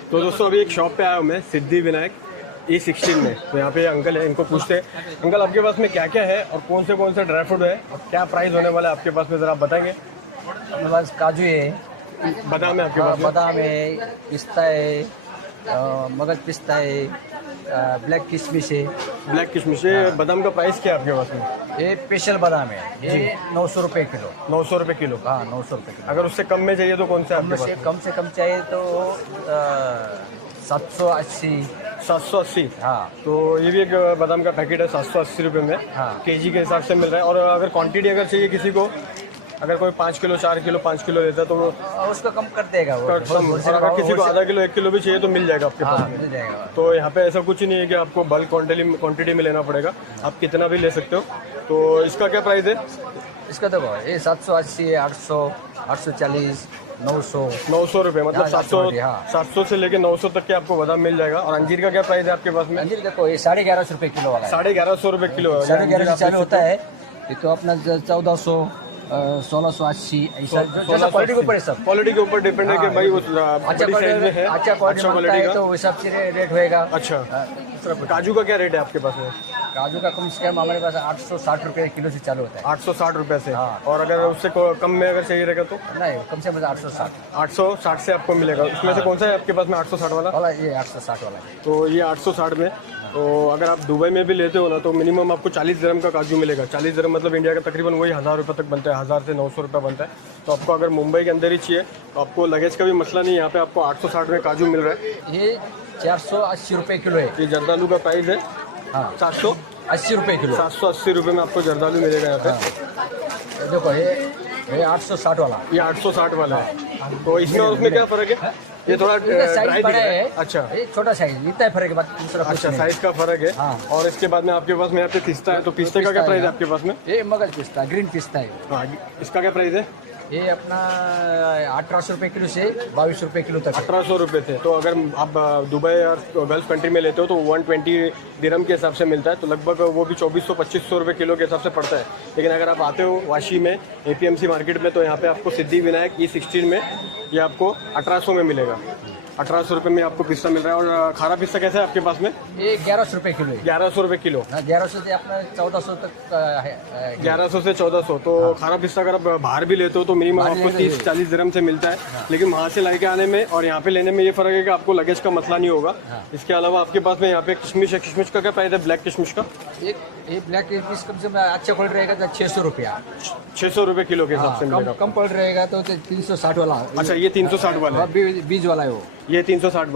तो दोस्तों अभी एक शॉप पे आया हूँ मैं, सिद्धि विनायक E16 में। तो यहाँ पे अंकल है, इनको पूछते हैं अंकल आपके पास में क्या क्या है और कौन से ड्राई फ्रूट है और क्या प्राइस होने वाला है आपके पास में, ज़रा आप बताएंगे। अपने पास काजू है, बादाम है आपके पास में? बादाम है, पिस्ता है, मगज पिस्ता है, ब्लैक किशमिश है। ब्लैक किशमिश है। बादाम का प्राइस क्या है आपके पास में? ये स्पेशल बादाम है, ये 900 रुपये किलो। 900 रुपये किलो। हाँ, 900 रुपये किलो। अगर उससे कम में चाहिए तो कौन सा है आपके पास? कम से कम चाहिए तो 780। 780। हाँ, तो ये भी एक बादाम का पैकेट है 780 रुपये में। हाँ। केजी के हिसाब से मिल रहा है। और अगर क्वांटिटी अगर चाहिए किसी को, अगर कोई 5 किलो 4 किलो 5 किलो लेता है तो वो उसको कम कर देगा वो। और अगर किसी को आधा किलो 1 किलो भी चाहिए तो मिल जाएगा आपके पास हाँ, में। मिल जाएगा। तो यहाँ पे ऐसा कुछ नहीं है कि आपको बल्क क्वांटिटी में लेना पड़ेगा, आप कितना भी ले सकते हो। तो इसका क्या प्राइस है? इसका देखो, ये 780 है, 800, 840, 900। 900 रुपये, मतलब 700 हाँ। 700 से लेके 900 तक के आपको बादाम मिल जाएगा। और अंजीर का क्या प्राइस है आपके पास में? अंजीर देखो, ये 1150 रुपये किलो वाला है। 1150 रुपये किलो है। 1150 से चालू होता है। ये तो अपना 1400, 1680 ऐसा जैसा क्वालिटी के ऊपर है सब। क्वालिटी के ऊपर डिपेंड है कि भाई वो अच्छा बड़ी साइज में है, अच्छा क्वालिटी का। तो हिसाब से रेट होएगा। अच्छा, काजू का क्या रेट है आपके पास में? काजू का कम से कम हमारे पास 860 रुपये किलो से चालू होता है। 860 रुपये से। हाँ। और अगर उससे कम में अगर चाहिए रहेगा तो? नहीं, कम से कम 860 860 से आपको मिलेगा। उसमें से कौन सा है आपके पास में 860 वाला? वाला। ये 860 वाला है। तो ये 860 में। तो अगर आप दुबई में भी लेते हो ना तो मिनिमम आपको 40 दिरहम का काजू मिलेगा। 40 दिरहम मतलब इंडिया का तकरीबन वही 1000 रुपये तक बनता है, 1000 से 900 रुपये बनता है। तो आपको अगर मुंबई के अंदर ही चाहिए तो आपको लगेज का भी मसला नहीं है। यहाँ पे आपको 860 में काजू मिल रहा है। ये 480 रुपये किलो है। ये जर्दालू का प्राइस है हाँ, 780 रुपये किलो। 780 रुपये में आपको जर्दालू मिलेगा यहाँ पे। ये देखो, ये 860 वाला। ये 860 वाला है। तो इसमें और उसमें क्या फ़र्क है? ये थोड़ा साइज ड्राई बड़ा दिख रहा है। अच्छा, ये छोटा साइज, इतना ही फर्क है, बाकी दूसरा कुछ अच्छा नहीं। साइज का फर्क है। हाँ। और इसके बाद में आपके पास में यहाँ पे पिस्ता है। तो पिस्ते का क्या प्राइस है आपके पास में? ये मगज पिस्ता, ग्रीन पिस्ता है। हाँ, इसका क्या प्राइस है? ये अपना 1800 रुपये किलो से 2200 रुपये किलो तक है। 1800 रुपये से। तो अगर आप दुबई और गल्फ कंट्री में लेते हो तो 120 दिरहम के हिसाब से मिलता है। तो लगभग वो भी 2400-2500 रुपये किलो के हिसाब से पड़ता है। लेकिन अगर आप आते हो वाशी में APMC मार्केट में तो यहाँ पे आपको सिद्धि विनायक E16 में ये आपको 1800 में मिलेगा। 1800 रुपये में आपको पिस्ता मिल रहा है। और खारा पिस्ता कैसा है आपके पास में? ये 1100 रुपये किलो है। 1100 रुपये किलो। 1100 से अपना 1400 तक है। 1100 से 1400। तो खारा पिस्ता अगर आप बाहर भी लेते हो तो मिनिमम आपको 30-40 दिरहम से मिलता है। लेकिन वहाँ से लाके आने में और यहाँ पे लेने में ये फर्क है कि आपको लगेज का मसला नहीं होगा। इसके अलावा आपके पास में यहाँ पे किशमिश है। किशमिश का क्या प्राइस है? ब्लैक किशमिश का ये ब्लैक किशमिश कम से कम अच्छा क्वालिटी रहेगा तो 600 रुपया। 600 रुपये किलो के हिसाब से मिलेगा। कम क्वालिटी रहेगा तो 360 वाला। अच्छा, ये 360 वाला है। बीज वाला है वो। ये 360